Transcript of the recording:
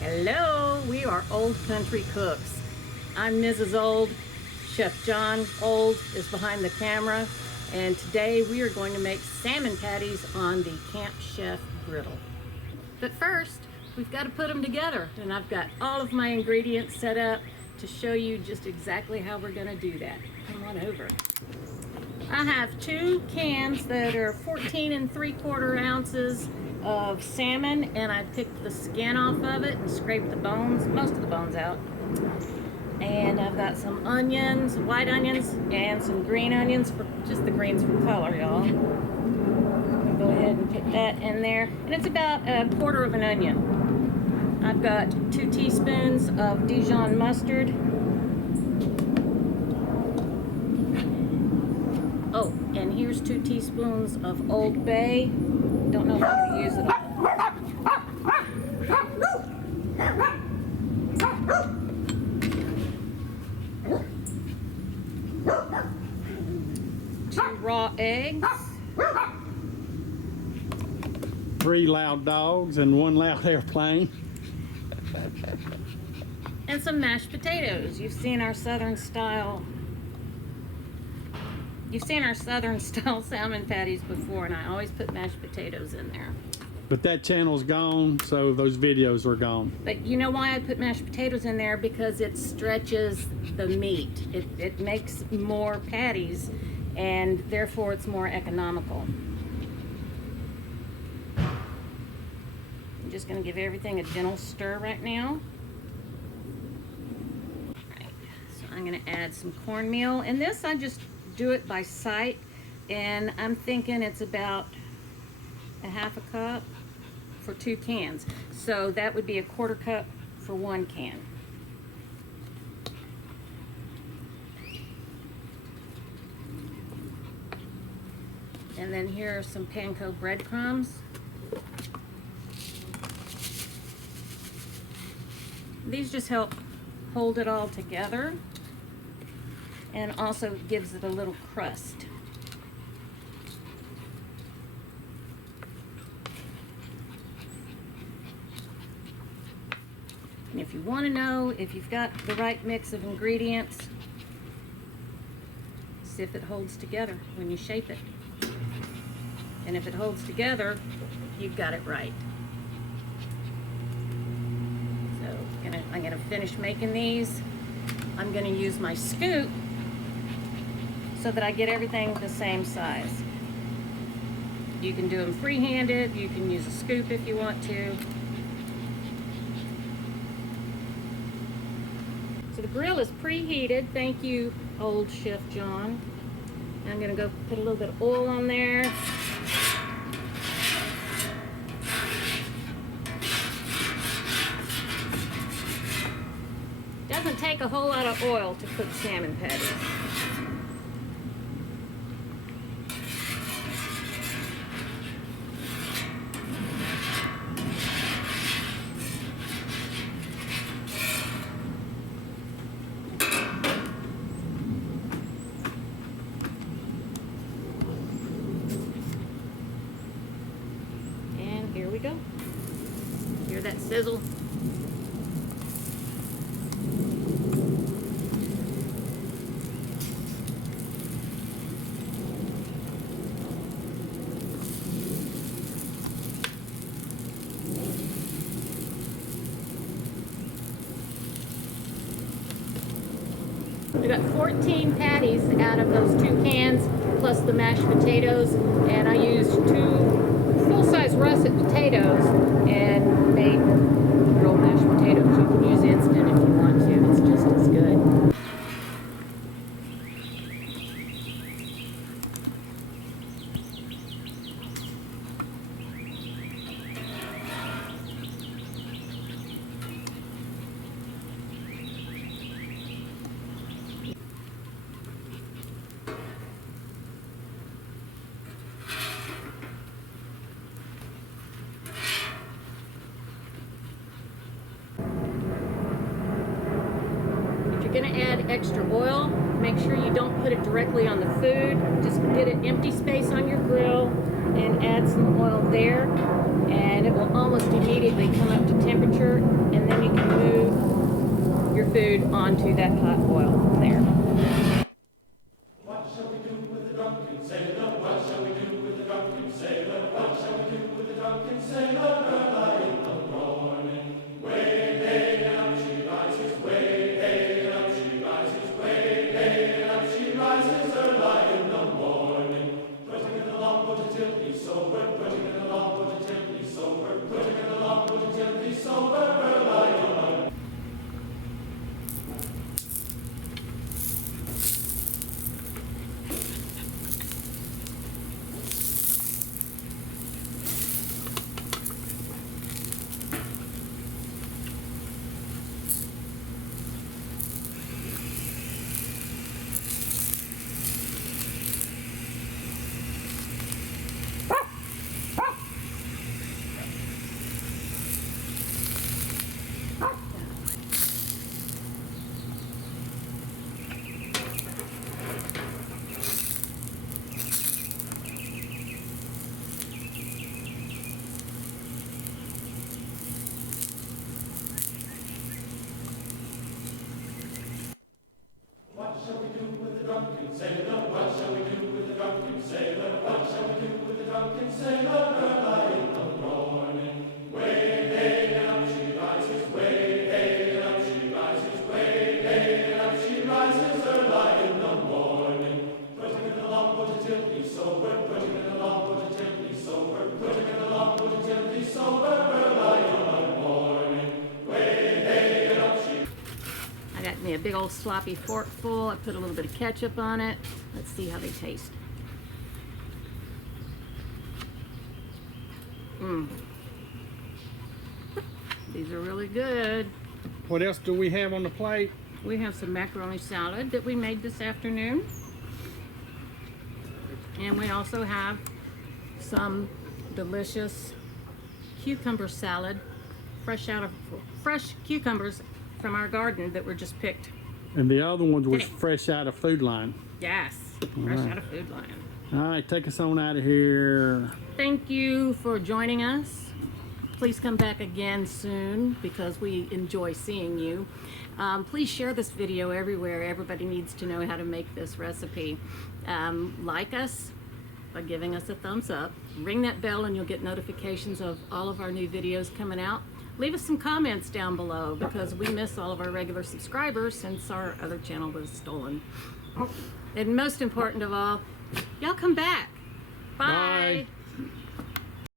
Hello, we are Old Country Cooks. I'm Mrs. Old. Chef John Old is behind the camera, and today we are going to make salmon patties on the Camp Chef griddle. But first, we've got to put them together, and I've got all of my ingredients set up to show you just exactly how we're going to do that. Come on over. I have 2 cans that are 14 3/4 ounces of salmon, and I picked the skin off of it and scraped the bones, most of the bones out. And I've got some onions, white onions, and some green onions, for just the greens for color, y'all. I'll go ahead and put that in there. And it's about 1/4 of an onion. I've got 2 teaspoons of Dijon Mustard. Oh, and here's 2 teaspoons of Old Bay. Don't know if I'm going to use it all. 2 raw eggs. 3 loud dogs and 1 loud airplane. And some mashed potatoes. You've seen our southern style salmon patties before, and I always put mashed potatoes in there. But that channel's gone, so those videos are gone. But you know why I put mashed potatoes in there? Because it stretches the meat. It makes more patties, and therefore it's more economical. I'm just going to give everything a gentle stir right now. Alright, so I'm going to add some cornmeal. And this, I just do it by sight, and I'm thinking it's about a 1/2 cup for 2 cans. So that would be a 1/4 cup for 1 can. And then here are some Panko breadcrumbs. These just help hold it all together and also gives it a little crust. And if you want to know if you've got the right mix of ingredients, see if it holds together when you shape it. And if it holds together, you've got it right. So I'm gonna finish making these. I'm gonna use my scoop so that I get everything the same size. You can do them free-handed, you can use a scoop if you want to. So the grill is preheated, thank you, old Chef John. And I'm gonna go put a little bit of oil on there. Doesn't take a whole lot of oil to cook salmon patties. And here we go. Hear that sizzle? We got 14 patties out of those 2 cans, plus the mashed potatoes, and I used 2 full-size russet potatoes and made real mashed potatoes. You can use instant if you want to, it's just as good. add extra oil, make sure you don't put it directly on the food. Just get an empty space on your grill and add some oil there, and it will almost immediately come up to temperature, and then you can move your food onto that hot oil there. What shall we do with the drunken sailor? What shall we do with the drunken sailor? What shall we do with the drunken sailor? Early in the morning, way hey, and up she rises. Way hey, and up she rises. Way hey, and up she rises. Early in the morning, putting in the longboat until he's sober. Putting in the longboat until he's sober. Putting in the longboat until he's sober. Early in the What shall we do with the drunken sailor? What shall we do with the drunken sailor? What shall we do with the drunken sailor? Early in the morning, way hey, and up she rises. Way hey, and up she rises. Way hey, and up she rises. Early in the morning, putting in the longboat until he's sober. Putting in the longboat until he's sober. Putting in the longboat until he's sober. Early in the morning, way hey, and up she. I got me a big old sloppy fork full. I put a little bit of ketchup on it. Let's see how they taste. These are really good. What else do we have on the plate? We have some macaroni salad that we made this afternoon. And we also have some delicious cucumber salad, fresh cucumbers from our garden that were just picked. And the other ones was Okay. fresh out of Food Line. Yes, fresh out of Food Line. All right, take us on out of here. Thank you for joining us. Please come back again soon because we enjoy seeing you. Please share this video everywhere. Everybody needs to know how to make this recipe. Like us by giving us a thumbs up. Ring that bell and you'll get notifications of all of our new videos coming out. Leave us some comments down below because we miss all of our regular subscribers since our other channel was stolen. And most important of all, y'all come back.